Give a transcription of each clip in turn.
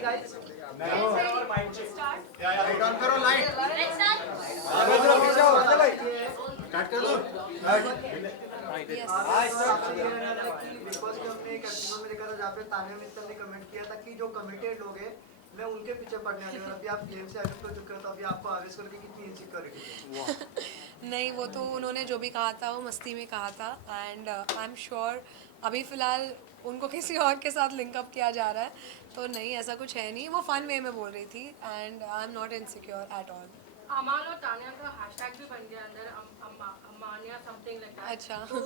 ready guys? और mind check Light on करो light. Start कर दो। बिग बॉस के हमने एक एपिसोड में देखा था जहाँ पे तान्या मित्तल ने कमेंट किया था कि जो कमिटेड लोग हैं मैं उनके पीछे पड़ने वाली हूँ। और अभी आप गेम से आगे हो चुके हो तो अभी आपको आवेश करके कितनी इनसिक्योरिटी है? नहीं, वो तो उन्होंने जो भी कहा था वो मस्ती में कहा था एंड आई एम श्योर अभी फ़िलहाल उनको किसी और के साथ लिंकअप किया जा रहा है, तो नहीं ऐसा कुछ है नहीं, वो फ़न वे में बोल रही थी and I am not insecure at all. Aman और तान्या का हैशटैग भी बन गया अंदर अमानिया समथिंग लाइक दैट। अच्छा। तो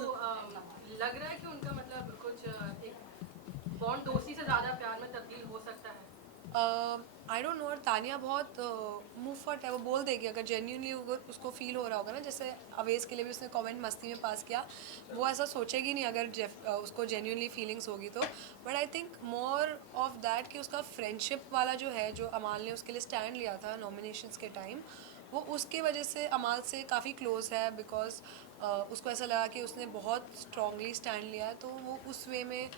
लग रहा है कि उनका मतलब कुछ एक बॉन्ड दोस्ती से ज़्यादा प्यार में तब्दील हो सकता है। आई डोंट नो, और तानिया बहुत मुंहफट है, वो बोल देगी अगर जेन्यूनली उसको फील हो रहा होगा ना, जैसे अवेज के लिए भी उसने कमेंट मस्ती में पास किया, वो ऐसा सोचेगी नहीं अगर उसको जेन्यूनली फीलिंग्स होगी तो। But I think more of that कि उसका फ्रेंडशिप वाला जो है, जो अमाल ने उसके लिए स्टैंड लिया था नॉमिनेशंस के टाइम, वो उसके वजह से अमाल से काफ़ी क्लोज है बिकॉज उसको ऐसा लगा कि उसने बहुत स्ट्रांगली स्टैंड लिया है, तो वो उस वे में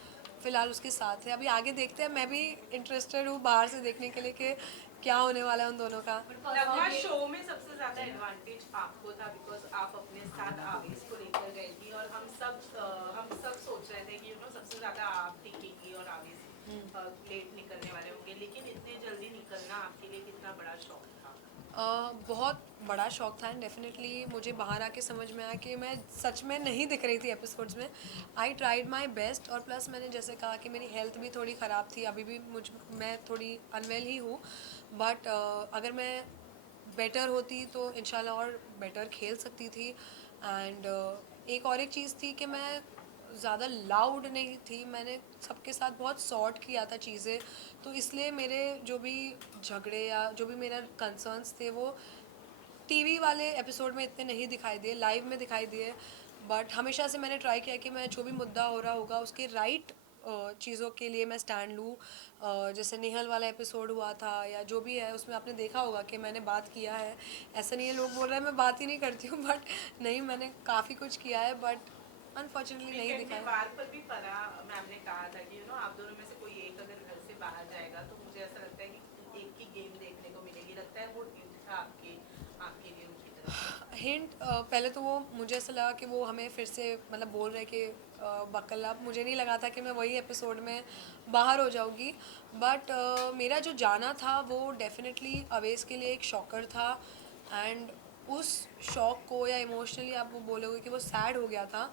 फ़िलहाल उसके साथ है। अभी आगे देखते हैं, मैं भी इंटरेस्टेड हूँ बाहर से देखने के लिए कि क्या होने वाला है उन दोनों का। नगमा शो में सबसे ज्यादा एडवांटेज आपको था बिकॉज आप अपने साथ आवेश को लेकर गई थी और हम सब सोच रहे थे कि सबसे ज्यादा आप टिकेंगी और आवेश लेट निकलने वाले होंगे, लेकिन इतने जल्दी निकलना आपके लिए कितना बड़ा शौक था? बहुत बड़ा शौक था एंड डेफिनेटली मुझे बाहर आके समझ में आया कि मैं सच में नहीं दिख रही थी एपिसोड्स में। आई ट्राइड माई बेस्ट और प्लस मैंने जैसे कहा कि मेरी हेल्थ भी थोड़ी ख़राब थी, अभी भी मैं थोड़ी अनवेल ही हूँ, बट अगर मैं बेटर होती तो इंशाल्लाह और बेटर खेल सकती थी। एंड एक चीज़ थी कि मैं ज़्यादा लाउड नहीं थी, मैंने सबके साथ बहुत सॉर्ट किया था चीज़ें, तो इसलिए मेरे जो भी झगड़े या जो भी मेरा कंसर्न्स थे वो टीवी वाले एपिसोड में इतने नहीं दिखाई दिए, लाइव में दिखाई दिए। बट हमेशा से मैंने ट्राई किया कि मैं जो भी मुद्दा हो रहा होगा उसके राइट चीज़ों के लिए मैं स्टैंड लूँ। जैसे नेहल वाला एपिसोड हुआ था या जो भी है, उसमें आपने देखा होगा कि मैंने बात किया है। ऐसा नहीं है लोग बोल रहे हैं मैं बात ही नहीं करती हूँ, बट नहीं, मैंने काफ़ी कुछ किया है, बट अनफॉर्चुनेटली नहीं वीकेंड के दिखाया। बार पर भी परा मैम ने कहा था कि आप दोनों में से कोई एक अगर घर से बाहर जाएगा तो मुझे ऐसा लगता है कि एक की गेम देखने को मिलेगी। लगता है वो हिंट था आपके लिए उनकी तरफ से? हिंट पहले तो वो मुझे ऐसा लगा कि वो हमें फिर से मतलब बोल रहे कि बकल अप, मुझे नहीं लगा था कि मैं वही एपिसोड में बाहर हो जाऊंगी। बट मेरा जो जाना था वो डेफिनेटली अवेज के लिए एक शॉकर था एंड उस शॉक को या इमोशनली आप वो बोलोगे कि वो सैड हो गया था,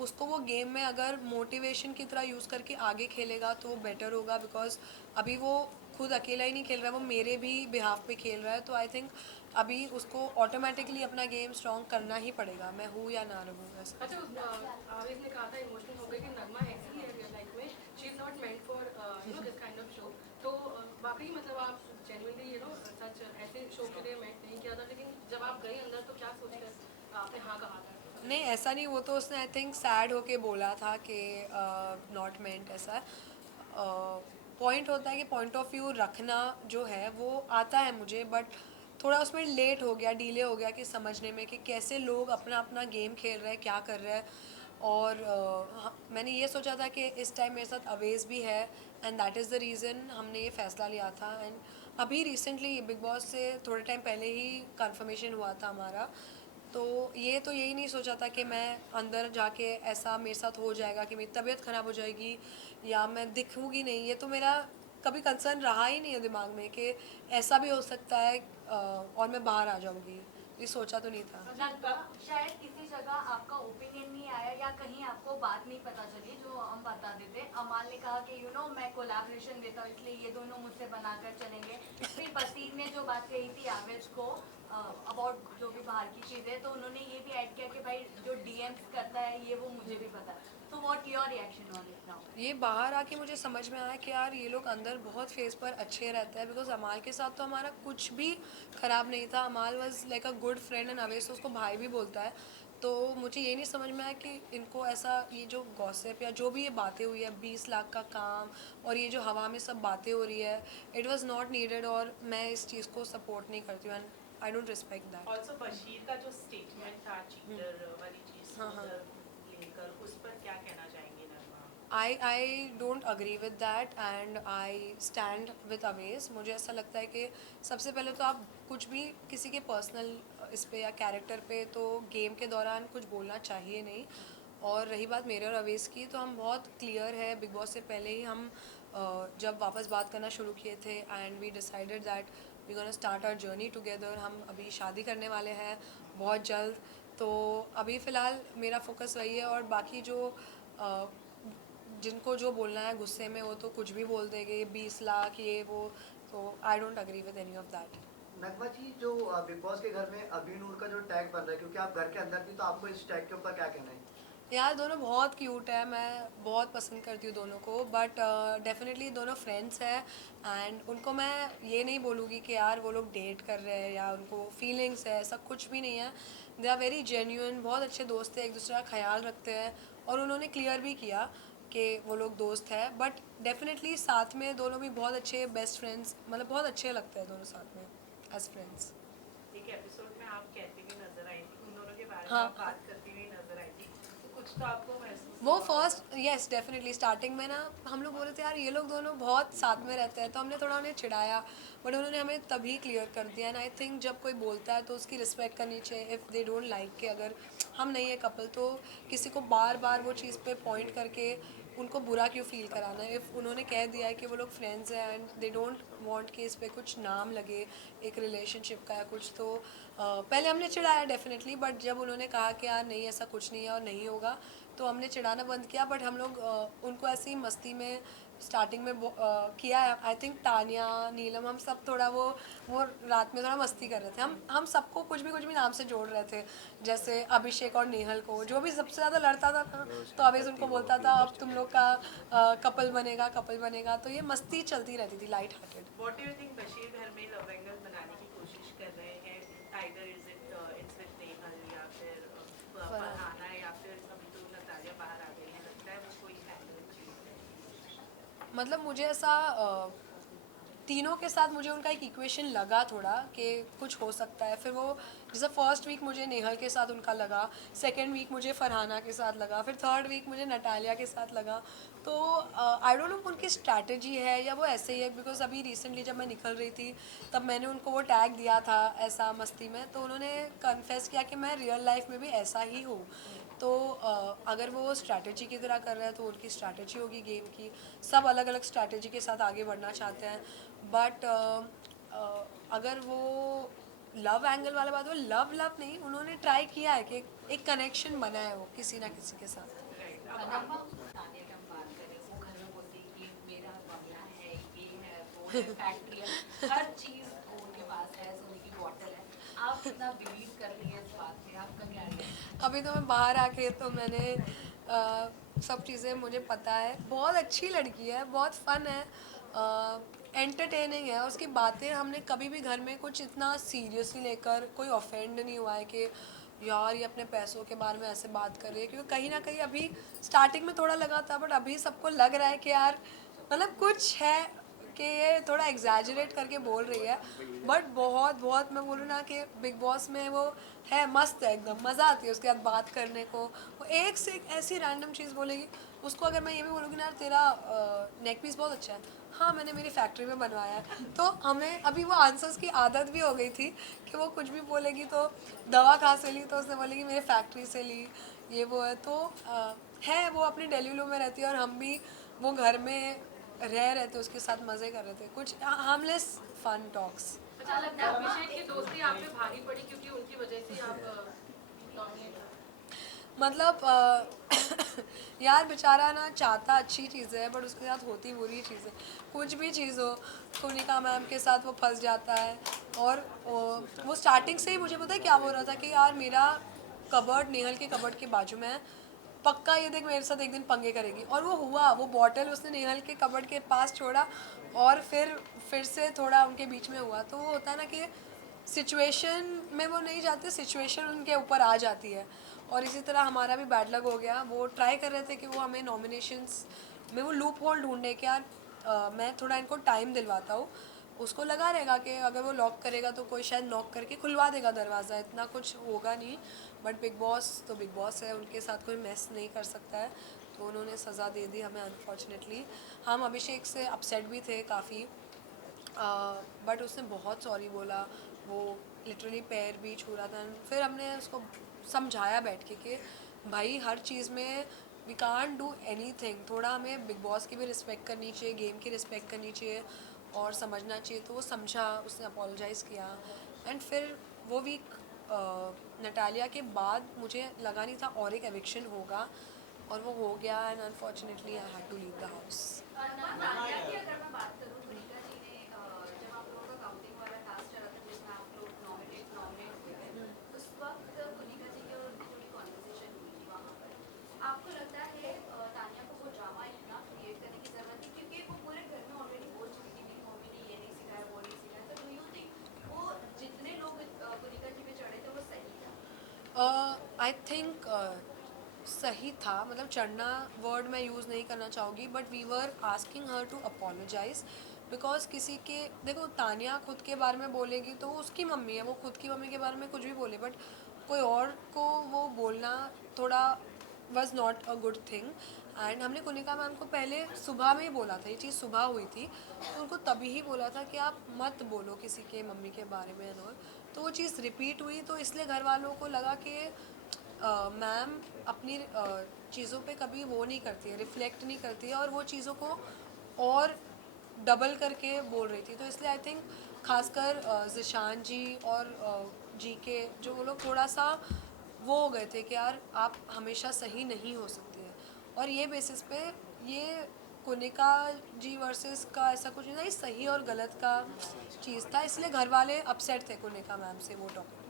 उसको वो गेम में अगर मोटिवेशन की तरह यूज़ करके आगे खेलेगा तो वो बेटर होगा। बिकॉज अभी वो खुद अकेला ही नहीं खेल रहा है, वो मेरे भी बिहाफ पे खेल रहा है, तो आई थिंक अभी उसको ऑटोमेटिकली अपना गेम स्ट्रॉन्ग करना ही पड़ेगा, मैं हूँ या ना रहूँ वैसे। अच्छा, आवेश ने कहा था इमोशनल हो गई कि नगमा ऐसी है रियल लाइफ में, she is not meant for this kind of show. तो वाकई मतलब आप जेन्युइनली सच ऐसे शो के लिए मेंट नहीं किया था, लेकिन जब आप गई अंदर तो क्या सोचकर आपने हाँ कहा था? नहीं ऐसा नहीं, वो तो उसने आई थिंक सैड होके बोला था कि नॉट मेंट ऐसा। पॉइंट होता है कि पॉइंट ऑफ व्यू रखना जो है वो आता है मुझे, बट थोड़ा उसमें लेट हो गया, डिले हो गया कि समझने में कि कैसे लोग अपना अपना गेम खेल रहे हैं, क्या कर रहे हैं। और मैंने ये सोचा था कि इस टाइम मेरे साथ अवेज भी है and that is the reason हमने ये फ़ैसला लिया था। एंड अभी रिसेंटली बिग बॉस से थोड़े टाइम पहले ही कंफर्मेशन हुआ था हमारा, तो यही नहीं सोचा था कि मैं अंदर जाके ऐसा मेरे साथ हो जाएगा कि मेरी तबीयत ख़राब हो जाएगी या मैं दिखूँगी नहीं। ये तो मेरा कभी कंसर्न रहा ही नहीं है दिमाग में कि ऐसा भी हो सकता है और मैं बाहर आ जाऊँगी, ये सोचा तो नहीं था। नगमा, शायद किसी जगह आपका ओपिनियन नहीं आया या कहीं आपको बात नहीं पता चली जो हम बता देते। अमाल ने कहा कि मैं कोलैबोरेशन देता हूँ इसलिए ये दोनों मुझसे बनाकर चलेंगे। फिर बसीर ने जो बात कही थी आवेश को अबाउट जो भी बाहर की चीज़ें, तो उन्होंने ये भी ऐड किया कि भाई जो डीएम्स करता है ये वो मुझे भी पता है। तो what your reaction on it now? ये बाहर आके मुझे समझ में आया कि यार ये लोग अंदर बहुत फेस पर अच्छे रहते हैं, बिकॉज अमाल के साथ तो हमारा कुछ भी ख़राब नहीं था। अमाल was like a good friend and Avesh उसको भाई भी बोलता है। तो मुझे ये नहीं समझ में आया कि इनको ऐसा ये जो गॉसिप या जो भी ये बातें हुई है 20 लाख का काम और ये जो हवा में सब बातें हो रही है, इट वॉज़ नॉट नीडेड और मैं इस चीज़ को सपोर्ट नहीं करती हूँ and I don't respect that. Also Bashir का जो स्टेटमेंट था चीटर वाली चीज हाँ, हाँ। लेकर, उस पर क्या कहना चाहेंगे Nagma? I don't agree with that and I stand with Awez. मुझे ऐसा लगता है कि सबसे पहले तो आप कुछ भी किसी के पर्सनल इस पे या कैरेक्टर पे तो गेम के दौरान कुछ बोलना चाहिए नहीं। और रही बात मेरे और अवेज की, तो हम बहुत क्लियर है, बिग बॉस से पहले ही हम जब वापस बात करना शुरू किए थे and we decided that we gonna start our journey together. हम अभी शादी करने वाले हैं बहुत जल्द, तो अभी फ़िलहाल मेरा फोकस वही है। और बाकी जो जिनको जो बोलना है गुस्से में वो तो कुछ भी बोल देंगे, 20 लाख ये वो, तो I don't agree with any of that. Nagma ji, जो बिग बॉस के घर में अभी नूर का जो टैग बन रहा है, क्योंकि आप घर के अंदर थी, तो आपको इस टैग के ऊपर क्या कहना है? यार दोनों बहुत क्यूट है, मैं बहुत पसंद करती हूँ दोनों को, बट डेफिनेटली दोनों फ्रेंड्स हैं एंड उनको मैं ये नहीं बोलूँगी कि यार वो लोग डेट कर रहे हैं या उनको फीलिंग्स है, ऐसा कुछ भी नहीं है। दे आर वेरी जेन्यून, बहुत अच्छे दोस्त हैं, एक दूसरे का ख्याल रखते हैं और उन्होंने क्लियर भी किया कि वो लोग दोस्त हैं। बट डेफिनेटली साथ में दोनों भी बहुत अच्छे बेस्ट फ्रेंड्स, मतलब बहुत अच्छे लगते हैं दोनों साथ में एज फ्रेंड्स। एक एपिसोड में आप कहती हुई नजर आई थी, उन दोनों के बारे में हाँ। आप बात करती हुई नजर आई थी, तो कुछ तो आपको महसूस वो हुआ? फर्स्ट येस डेफिनेटली स्टार्टिंग में ना हम लोग बोल रहे थे यार ये लोग दोनों बहुत साथ में रहते हैं, तो हमने थोड़ा उन्हें चिढ़ाया, बट उन्होंने हमें तभी क्लियर कर दिया। एंड आई थिंक जब कोई बोलता है तो उसकी रिस्पेक्ट करनी चाहिए। इफ़ दे डोंट लाइक के अगर हम नहीं है कपल, तो किसी को बार बार वो चीज़ पे पॉइंट करके उनको बुरा क्यों फील कराना है। इफ़ उन्होंने कह दिया है कि वो लोग फ्रेंड्स हैं एंड दे डोंट वांट कि इस पे कुछ नाम लगे एक रिलेशनशिप का या कुछ, तो पहले हमने चिढ़ाया डेफिनेटली, बट जब उन्होंने कहा कि यार नहीं ऐसा कुछ नहीं है और नहीं होगा, तो हमने चिढ़ाना बंद किया। बट हम लोग उनको ऐसी मस्ती में स्टार्टिंग में किया है। आई थिंक तानिया, नीलम, हम सब थोड़ा वो रात में थोड़ा मस्ती कर रहे थे। हम सबको कुछ भी नाम से जोड़ रहे थे, जैसे अभिषेक और नेहल को, जो भी सबसे ज़्यादा लड़ता था ना, तो अवेश उनको बोलता था अब तुम लोग का कपल बनेगा, तो ये मस्ती चलती रहती थी light hearted. What do you think Bashir घर में लव एंगल बनाने की कोशिश कर रहे हैं? Either is it it's with Nehal या फिर फरहाना या फिर अभी तो नतालिया बाहर आ गई है, लगता है वो कोई एंगल चाहिए? मतलब मुझे ऐसा तीनों के साथ मुझे उनका एक इक्वेशन लगा थोड़ा कि कुछ हो सकता है। फिर वो जैसे फर्स्ट वीक मुझे नेहल के साथ उनका लगा, सेकेंड वीक मुझे फरहाना के साथ लगा, फिर थर्ड वीक मुझे नटालिया के साथ लगा। तो आई डोंट नो उनकी स्ट्रैटेजी है या वो ऐसे ही है, बिकॉज अभी रिसेंटली जब मैं निकल रही थी तब मैंने उनको वो टैग दिया था ऐसा मस्ती में, तो उन्होंने कन्फेस किया कि मैं रियल लाइफ में भी ऐसा ही हूँ। तो अगर वो स्ट्रैटेजी की तरह कर रहे हैं तो उनकी स्ट्रैटेजी होगी गेम की, सब अलग अलग स्ट्रैटेजी के साथ आगे बढ़ना चाहते हैं। बट अगर वो लव एंगल वाला बात हो, लव नहीं, उन्होंने ट्राई किया है कि एक कनेक्शन बना है वो किसी ना किसी के साथ। तानिया की हम बात करें, वो घर में बोलती है कि मेरा बंगला है, ये है, वो है, फैक्ट्री है, हर चीज़ उनके पास है, सोने की बॉटल है। आप कितना बिलीव कर रही है इस बात पे, आपका क्या है? अभी तो मैं बाहर आके तो मैंने सब चीज़ें मुझे पता है, बहुत अच्छी लड़की है, बहुत फ़न है, एंटरटेनिंग है। उसकी बातें हमने कभी भी घर में कुछ इतना सीरियसली लेकर कोई ऑफेंड नहीं हुआ है कि यार ये अपने पैसों के बारे में ऐसे बात कर रही है, क्योंकि कहीं ना कहीं अभी स्टार्टिंग में थोड़ा लगा था, बट अभी सबको लग रहा है कि यार मतलब कुछ है कि ये थोड़ा एग्जैजरेट करके बोल रही है। बट बहुत बहुत मैं बोलूँ ना कि बिग बॉस में वो है मस्त है, एकदम मज़ा आती है उसके साथ बात करने को। वो एक से एक ऐसी रैंडम चीज़ बोलेगी। उसको अगर मैं ये भी बोलूँगी ना यार तेरा नेक पीस बहुत अच्छा है, हाँ मैंने मेरी फैक्ट्री में बनवाया है, तो हमें अभी वो आंसर्स की आदत भी हो गई थी कि वो कुछ भी बोलेगी तो दवा कहाँ से ली, तो उसने बोलेगी मेरे फैक्ट्री से ली, ये वो है। तो है वो अपनी डेलीलू में रहती है और हम भी वो घर में रह रहे थे, उसके साथ मज़े कर रहे थे, कुछ हार्मलेस फन टॉक्स। अच्छा लगता है अभिषेक की दोस्ती आप पे भारी पड़ी क्योंकि उनकी वजह से आप nominate हुए। मतलब यार बेचारा ना चाहता अच्छी चीज़ें है, बट उसके साथ होती बुरी चीज़ें। कुछ भी चीज़ हो, कुनिका मैम के साथ वो फंस जाता है। और वो स्टार्टिंग से ही मुझे पता है क्या बोल रहा था कि यार मेरा कबर्ड नेहल के कबर्ड के बाजू में है, पक्का ये देख मेरे साथ एक दिन पंगे करेगी। और वो हुआ, वो बॉटल उसने नेहल के कबर्ड के पास छोड़ा और फिर से थोड़ा उनके बीच में हुआ। तो वो होता है ना कि सिचुएशन में वो नहीं जाते, सिचुएशन उनके ऊपर आ जाती है। और इसी तरह हमारा भी बैड लक हो गया। वो ट्राई कर रहे थे कि वो हमें नॉमिनेशंस में वो लूप होल ढूंढे कि यार मैं थोड़ा इनको टाइम दिलवाता हूँ। उसको लगा रहेगा कि अगर वो लॉक करेगा तो कोई शायद नॉक करके खुलवा देगा दरवाज़ा, इतना कुछ होगा नहीं। बट बिग बॉस तो बिग बॉस है, उनके साथ कोई मैस नहीं कर सकता है। तो उन्होंने सज़ा दे दी हमें अनफॉर्चुनेटली। हम अभिषेक से अपसेट भी थे काफ़ी, बट उसने बहुत सॉरी बोला, वो लिटरली पैर भी छू रहा था। फिर हमने उसको समझाया बैठ के कि भाई हर चीज़ में वी कांट डू एनीथिंग, थोड़ा हमें बिग बॉस की भी रिस्पेक्ट करनी चाहिए, गेम की रिस्पेक्ट करनी चाहिए और समझना चाहिए। तो वो समझा, उसने अपोलोजाइज़ किया। एंड फिर वो वीक नटालिया के बाद मुझे लगा नहीं था और एक एविक्शन होगा, और वो हो गया। And unfortunately I had to leave the house. Nadia की अगर मैं बात करूँ, मोनिका जी ने जब आप लोगों का काउंटिंग वाला टास्क चला था जिसमें आप लोग नॉमिनेट हुए थे, उस वक्त मोनिका जी की और उनकी थोड़ी कॉन्वर्सेशन हुई थी वहाँ पर। आपको लगता है तानिया को वो ड्रामा इतना क्रिएट करने की जरूरत थी, क्योंकि वो पूरे घर में ऑलरेडी बोल चुकी थी कि मम्मी ने ये नहीं सिखाया, वो नहीं सिखाया, तो डू यू थिंक वो जितने लोग मोनिका जी पे चढ़े थे वो सही था? आई थिंक सही था, मतलब चढ़ना वर्ड मैं यूज़ नहीं करना चाहूँगी, but we were asking her to apologize because किसी के, देखो तानिया खुद के बारे में बोलेगी तो वो उसकी मम्मी है, वो खुद की मम्मी के बारे में कुछ भी बोले, बट कोई और को वो बोलना थोड़ा was not a good thing. And हमने कुनिका मैम को पहले सुबह में ही बोला था, ये चीज़ सुबह हुई थी, तो उनको तभी ही बोला था कि आप मत बोलो किसी के मम्मी के बारे में एंड ऑल। तो वो चीज़ रिपीट हुई, तो इसलिए घर वालों को लगा कि मैम अपनी चीज़ों पे कभी वो नहीं करती है, रिफ्लेक्ट नहीं करती है, और वो चीज़ों को और डबल करके बोल रही थी। तो इसलिए आई थिंक खासकर ज़िशान जी और जी के जो वो लोग थोड़ा सा वो हो गए थे कि यार आप हमेशा सही नहीं हो सकती है, और ये बेसिस पे ये कुनिका जी वर्सेस का ऐसा कुछ नहीं था, ये सही और गलत का चीज़ था, इसलिए घर वाले अपसेट थे कुनिका मैम से वो टॉपिक पे।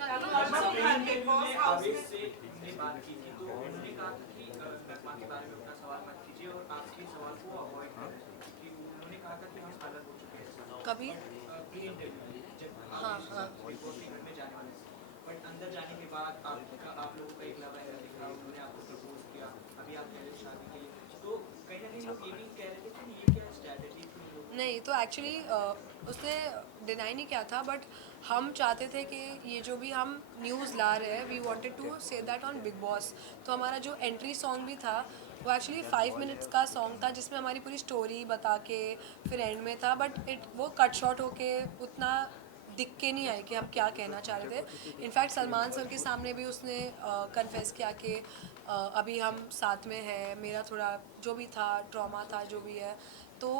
बिग बॉस हाउस आवेश में से हमने बात की थी, तो उन्होंने कहा था कि नगमा के बारे में अपना सवाल मत कीजिए और आपके सवाल को अवॉइड करें, क्योंकि उन्होंने कहा था कि हम अलग हो चुके हैं कभी प्री इंटरव्यू जब हाँ, हाँ। बिग बॉस के घर में जाने वाले थे, बट अंदर जाने के बाद आप लोगों का एक लव अफेयर दिखा, उन्होंने आपको प्रपोज किया, अभी आप कह रहे हैं शादी के लिए, तो कहीं ना कहीं लोग ये भी कह रहे थे कि ये क्या स्ट्रैटेजी थी उन लोगों की? नहीं, तो एक्चुअली उसने डिनाई नहीं किया था, बट हम चाहते थे कि ये जो भी हम न्यूज़ ला रहे हैं, we wanted to say that on Bigg Boss. तो हमारा जो एंट्री सॉन्ग भी था वो एक्चुअली 5 मिनट्स का सॉन्ग था, जिसमें हमारी पूरी स्टोरी बता के फिर एंड में था, बट वो कट शॉर्ट होके उतना दिख के नहीं आए कि हम क्या कहना चाह रहे थे। इनफैक्ट सलमान सर के सामने भी उसने कन्फेस किया कि अभी हम साथ में है, मेरा थोड़ा जो भी था ट्रॉमा था जो भी है, तो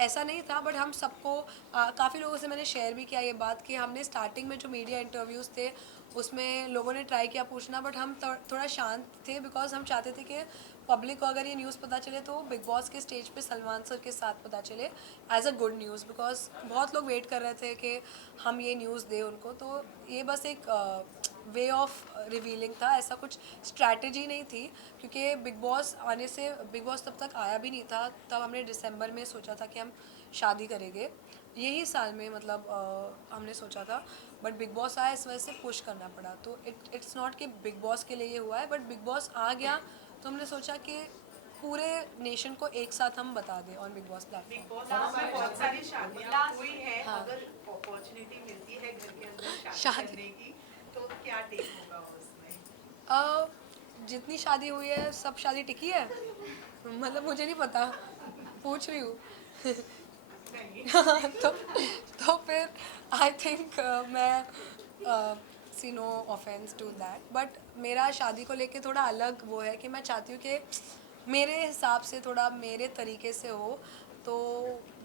ऐसा नहीं था। बट हम सबको काफ़ी लोगों से मैंने शेयर भी किया ये बात कि हमने स्टार्टिंग में जो मीडिया इंटरव्यूज़ थे उसमें लोगों ने ट्राई किया पूछना, बट हम थोड़ा शांत थे, बिकॉज हम चाहते थे कि पब्लिक को अगर ये न्यूज़ पता चले तो बिग बॉस के स्टेज पे सलमान सर के साथ पता चले as a good news, because बहुत लोग वेट कर रहे थे कि हम ये न्यूज़ दें उनको। तो ये बस एक वे ऑफ रिवीलिंग था, ऐसा कुछ स्ट्रैटेजी नहीं थी, क्योंकि बिग बॉस आने से, बिग बॉस तब तक आया भी नहीं था, तब हमने दिसंबर में सोचा था कि हम शादी करेंगे, यही साल में मतलब हमने सोचा था, बट बिग बॉस आया, इस वजह से पुश करना पड़ा। तो इट्स नॉट कि बिग बॉस के लिए ये हुआ है, बट बिग बॉस आ गया तो हमने सोचा कि पूरे नेशन को एक साथ हम बता दें on Bigg boss big platform. Boss house में बहुत सारी शादियां हुई है, हाँ। अगर अपॉर्चुनिटी मिलती है घर के अंदर शादी शादी। करने की, तो क्या टेक होगा उसमें? जितनी शादी हुई है सब शादी टिकी है, मतलब मुझे नहीं पता, पूछ रही हूँ। नहीं, तो फिर आई थिंक मैं see no offence to that, but मेरा शादी को लेके थोड़ा अलग वो है कि मैं चाहती हूँ कि मेरे हिसाब से थोड़ा मेरे तरीके से हो। तो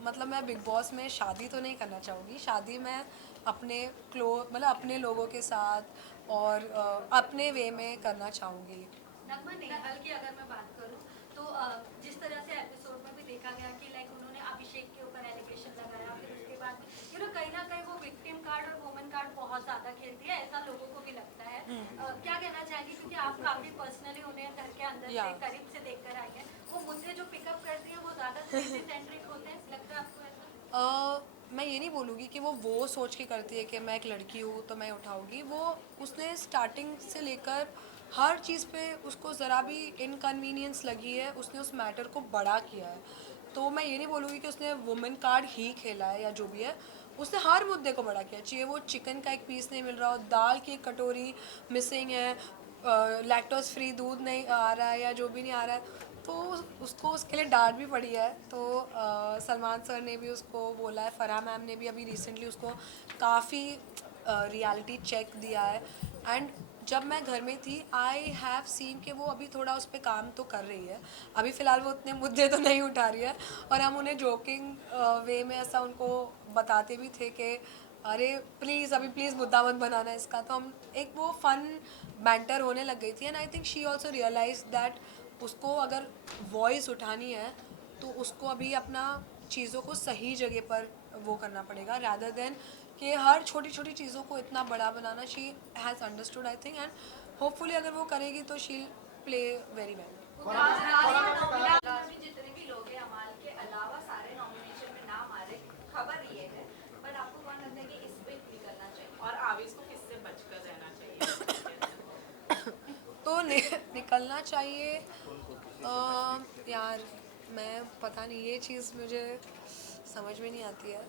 मतलब मैं बिग बॉस में शादी तो नहीं करना चाहूँगी, शादी मैं अपने मतलब अपने लोगों के साथ और अपने वे में करना चाहूँगी। नगमा नेहल की अगर मैं बात करूं तो जिस तरह से एपिसोड में भी देखा गया कि लाइक उन्होंने अभिषेक के ऊपर एलिगेशन लगाया, फिर उसके बाद कहीं ना कहीं वो विक्टिम कार्ड और वुमन कार्ड बहुत ज्यादा खेलती है, ऐसा लोगों को भी लगता है। क्या कहना चाहेंगे, क्योंकि आप काफी पर्सनली उन्हें घर के अंदर से करीब से देखकर आई हैं, वो मुद्दे जो पिकअप करती है वो ज्यादा सेंट्रिक होते हैं, लगता है आपको ऐसा? मैं ये नहीं बोलूँगी कि वो सोच के करती है कि मैं एक लड़की हूँ तो मैं उठाऊँगी। वो उसने स्टार्टिंग से लेकर हर चीज़ पे उसको ज़रा भी इनकन्वीनियंस लगी है, उसने उस मैटर को बड़ा किया है। तो मैं ये नहीं बोलूँगी कि उसने वुमेन कार्ड ही खेला है या जो भी है, उसने हर मुद्दे को बड़ा किया, चाहे वो चिकन का एक पीस नहीं मिल रहा हो, दाल की एक कटोरी मिसिंग है, लैक्टोज फ्री दूध नहीं आ रहा है या जो भी नहीं आ रहा है, तो उसको उसके लिए डांट भी पड़ी है। तो सलमान सर ने भी उसको बोला है, फराह मैम ने भी अभी रिसेंटली उसको काफ़ी रियलिटी चेक दिया है। एंड जब मैं घर में थी आई हैव सीन कि वो अभी थोड़ा उस पर काम तो कर रही है। अभी फ़िलहाल वो उतने मुद्दे तो नहीं उठा रही है, और हम उन्हें जोकिंग वे में ऐसा उनको बताते भी थे कि अरे प्लीज़ अभी प्लीज़ मुद्दा मत बनाना इसका। तो हम एक वो फ़न बैंटर होने लग गई थी। And I think she also realize that उसको अगर वॉइस उठानी है तो उसको अभी अपना चीज़ों को सही जगह पर वो करना पड़ेगा, रादर देन कि हर छोटी छोटी चीज़ों को इतना बड़ा बनाना। She has understood I think, and hopefully अगर वो करेगी तो शी प्ले वेरी वेल। जितने भी लोग हैं अमाल के अलावा सारे नॉमिनेशन में नाम आ रहे, खबर ये है, बट आपको कौन लगता है कि इस पे निकलना चाहिए और आवेश को किससे बचकर रहना चाहिए? तो निकलना चाहिए यार, मैं पता नहीं, ये चीज़ मुझे समझ में नहीं आती है।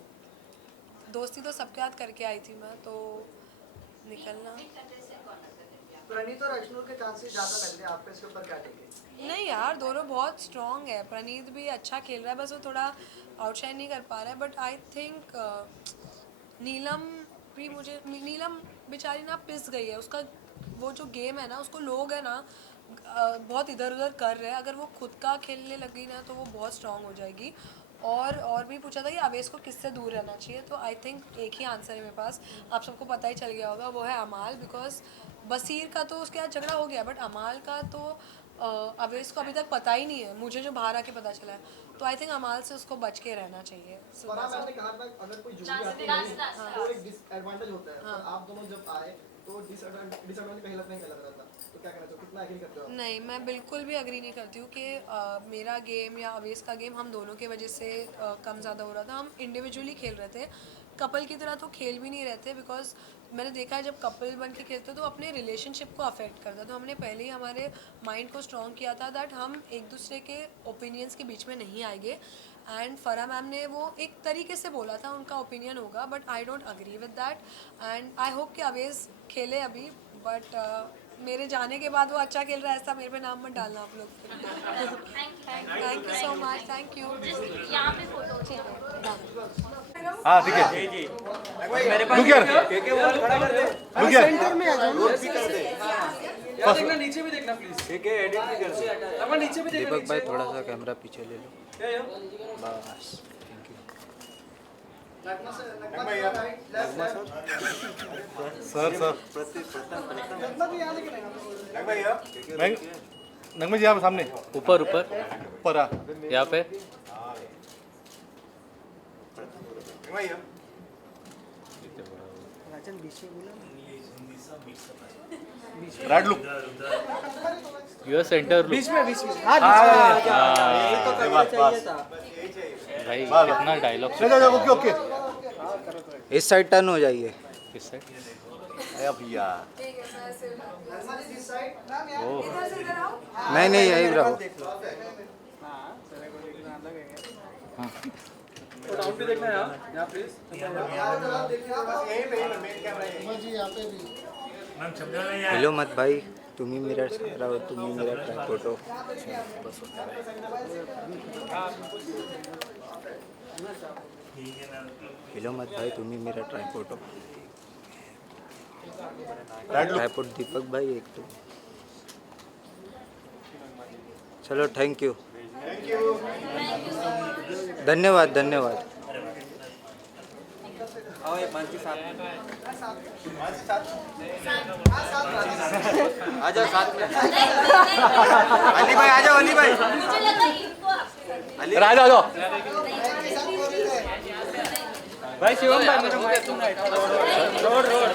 दोस्ती तो सबके साथ करके आई थी मैं, तो निकलना प्रणीत और अश्नूर के चांसेस ज़्यादा लग रहे हैं, आप पे इसके ऊपर क्या टेक है? नहीं यार, दोनों बहुत स्ट्रॉन्ग है। प्रणीत भी अच्छा खेल रहा है, बस वो थोड़ा आउटशाइन नहीं कर पा रहा है। बट आई थिंक नीलम भी, मुझे नीलम बेचारी ना पिस गई है। उसका वो जो गेम है ना, उसको लोग है ना बहुत इधर उधर कर रहे हैं। अगर वो खुद का खेलने लगी ना तो वो बहुत स्ट्रॉन्ग हो जाएगी। और भी पूछा था कि अवेश को किससे दूर रहना चाहिए, तो आई थिंक एक ही आंसर है मेरे पास, आप सबको पता ही चल गया होगा, वो है अमाल। बिकॉज बसीर का तो उसके साथ झगड़ा हो गया, बट अमाल का तो अवेश को अभी तक पता ही नहीं है, मुझे जो बाहर आके पता चला है। तो आई थिंक अमाल से उसको बच के रहना चाहिए। फराह मैम ने कहा था अगर कोई जूरी आती है तो एक डिसएडवांटेज होता है, पर आप दोनों जब आए तो डिसएडवांटेज कहीं लग रहा था, तो क्या कहना चाहिए, कितना एग्री करते हो? नहीं, मैं बिल्कुल भी एग्री नहीं करती हूँ कि मेरा गेम या अवेश का गेम हम दोनों की वजह से कम ज़्यादा हो रहा था। हम इंडिविजुअली खेल रहे थे, कपल की तरह तो खेल भी नहीं रहते। बिकॉज मैंने देखा है जब कपल बन के खेलते तो अपने रिलेशनशिप को अफेक्ट करता। तो हमने पहले ही हमारे माइंड को स्ट्रॉन्ग किया था दैट हम एक दूसरे के ओपिनियंस के बीच में नहीं आएंगे। एंड फराह मैम ने वो एक तरीके से बोला था, उनका ओपिनियन होगा, but I don't agree with that. And I hope कि अवेश खेले अभी, बट मेरे जाने के बाद वो अच्छा खेल रहा है ऐसा मेरे पे नाम मत डालना आप लोग। Thank you so much, thank you. यहाँ पे फोटो हाँ ठीक है, लुक यार देखना, नीचे भी देखना प्लीज। ठीक है, एडिट भी कर दे। अब नीचे भी देखना। दीपक भाई थोड़ा सा कैमरा पीछे ले लो, बस थैंक यू। नगमा सर, नगमा भी यहाँ लेके नहीं, नगमा जी यहाँ सामने, ऊपर ऊपर ऊपर आ, यहाँ पे राइट लुक, यूर सेंटर बीच में बीच में। भाई कितना डायलॉग। ओके ओके, इस साइड टर्न हो जाइए। किस साइड? अरे भैया नगमा जी दिस साइड, मैम यहाँ ओह इधर से इधर आओ। नहीं नहीं, यही रहो। तो डाउन पे देखना यार, यहाँ प्लीज। आप देखिए, आप यहीं पे मेन कैमरा है जी, यहाँ पे भी। हेलो मत भाई, तुम्ही मेरा सारा हो, तुम्ही मेरा ट्राई फोटो। हेलो मत भाई, तुम्ही मेरा ट्राई फोटो। ट्राईपोड दीपक भाई एक तो। चलो थैंक यू, धन्यवाद धन्यवाद। आओ ये पांच के साथ आ जाओ साथ में। अली भाई आ जाओ, अली भाई। मुझे लगा इनको राजा आ जाओ भाई। शिवम भाई मेरे को रोड रोड